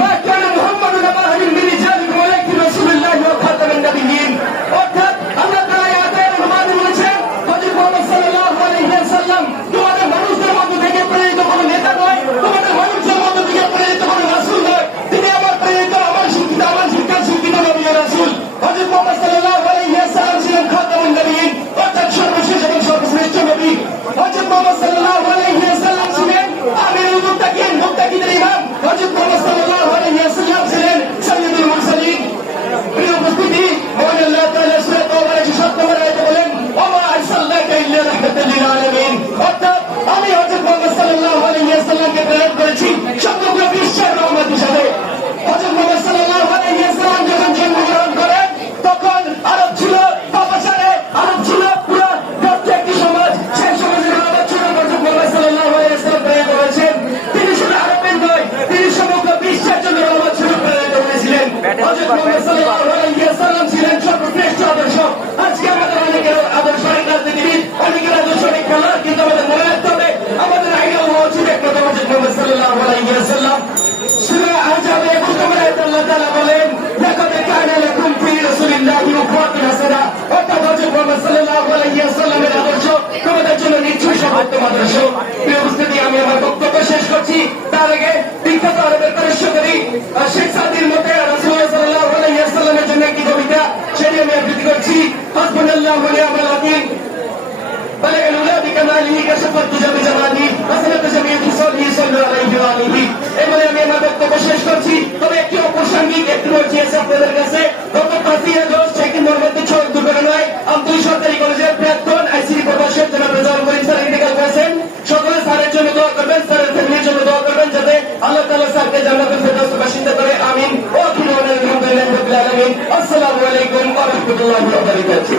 মা কানা মুহাম্মাদুন আবা আহাদিন মিন রিজালিকুম ওয়ালাকিন রাসূলুল্লাহি ওয়া খাতামান নাবিয়্যিন। অর্থাৎ আল্লাহ তাআলা এই আয়াতে অনুবাদে বলেছেন হযরত মুহাম্মদ সাল্লাল্লাহু আলাইহি ওয়াসাল্লাম তোমাদের মানুষদের মধ্য থেকে প্রেরিত কোনো নেতা নয়, তোমাদের মানুষদের মধ্য থেকে প্রেরিত কোনো রাসূল নয়, তিনি আমার প্রেরিত, আমার শিক্ষিত, আমার শিক্ষা শিক্ষিত নবী ও রাসূল। হযরত মুহাম্মদ সাল্লাল্লাহু আলাইহি ওয়াসাল্লাম ছিলেন খাতামুন নবিয়্যিন, অর্থাৎ সর্বশেষ এবং সর্বশ্রেষ্ঠ নবী। হযরত মুহাম্মদ সাল্লাল্লাহু আলাইহি ওয়াসাল্লাম ছিলেন আমিরুল মুত্তাকিন, মুত্তাকিদের ইমাম। হযরত মুহাম্মদ সাল্লাল্লাহু আলাইহি ওয়াসাল্লাম ছিলেন সাইয়্যিদুল মুরসালিন। প্রিয় উপস্থিতি, মহান আল্লাহ তাআলা সূরা তাওবার 107 নম্বর আয়াতে বলেন ওয়া মা আরসালনাকা ইল্লা রাহমাতাল লিল আলামিন। অর্থাৎ আমি হযরত মুহাম্মদ সাল্লাল্লাহু আলাইহি ওয়াসাল্লামকে প্রেরণ করেছি সমগ্র বিশ্বের রহমত হিসেবে। হযরত মুহাম্মদ সাল্লাল্লাহু আলাইহি ওয়াসাল্লাম যখন জন্মগ্রহণ করেন তখন আরব ছিল, পাপাচারে আরব ছিল, পুরো একটি সমাজ, সেই সমাজের রহমত ছিল হযরত মুহাম্মদ সাল্লাল্লাহু আলাইহি ওয়াসাল্লাম প্রেরিত হয়েছেন। তিনি শুধু আরবের নয়, তিনি সমগ্র বিশ্বের জন্য রহমত স্বরূপ প্রেরিত হয়েছিলেন। হযরত মুহাম্মদ সাল্লাল্লাহু আলাইহি ওয়াসাল্লাম ছিলেন সর্বশ্রেষ্ঠ আদর্শ। আজকে আমাদের অনেকের আদর্শ অনেক রাজনীতিবিদ, অনেকের আদর্শ অনেক খেলোয়াড়, কিন্তু আমাদের মনে রাখতে হবে আমাদের আইডিয়াল হওয়া উচিত একমাত্র হযরত মুহাম্মদ সাল্লাল্লাহু আলাইহি ওয়াসাল্লাম। সূরা আহজাব 21 নম্বর আয়াতে আল্লাহ তাআলা বলেন লাকাদ কানা লাকুম ফি রাসূলিল্লাহি উসওয়াতুন হাসানাহ। অর্থাৎ হযরত মুহাম্মদ সাল্লাল্লাহু আলাইহি ওয়াসাল্লামের আদর্শ তোমাদের জন্য নিশ্চয়ই সর্বোত্তম আদর্শ। প্রিয় উপস্থিতি, আমি আমার বক্তব্য শেষ করছি। তার আগে বিখ্যাত আরবের পরিশ্বরী শেখ সাদির মতে রাসূলুল্লাহ সাল্লাল্লাহু আলাইহি ওয়াসাল্লামের জন্য একটি কবিতা, সেটি আমি আবৃত্তি করছি। হাসবুনাল্লাহু ওয়া নি'মাল ওয়াকিল بلغ العلا بكماله كشف الدجى بجماله حسنت جميع خصاله صلى عليه وآله। এই বলে আমি আমার বক্তব্য শেষ করছি। তবে একটি অপ্রাসঙ্গিক একটু রয়েছে আপনাদের কাছে। ডক্টর তাসিয়া ঘোষ চেকিং মর্মান্তিক সড়ক দুর্ঘটনায় আমতলী সরকারি কলেজের প্রাক্তন আইসিডি প্রভাষক জনাব রেজাউল করিম স্যার ইন্তেকাল করেছেন। সকলে স্যারের জন্য দোয়া করবেন, স্যারের ফ্যামিলির জন্য দোয়া করবেন যাতে আল্লাহ তাআলা স্যারকে জান্নাতুল ফেরদাউসের বাসিন্দা করে। আমিন। ওয়া আখিরু আলহামদুলিল্লাহি রাব্বিল আলামিন। আসসালামু আলাইকুম ওয়া রাহমাতুল্লাহি ওয়া বারাকাতুহু।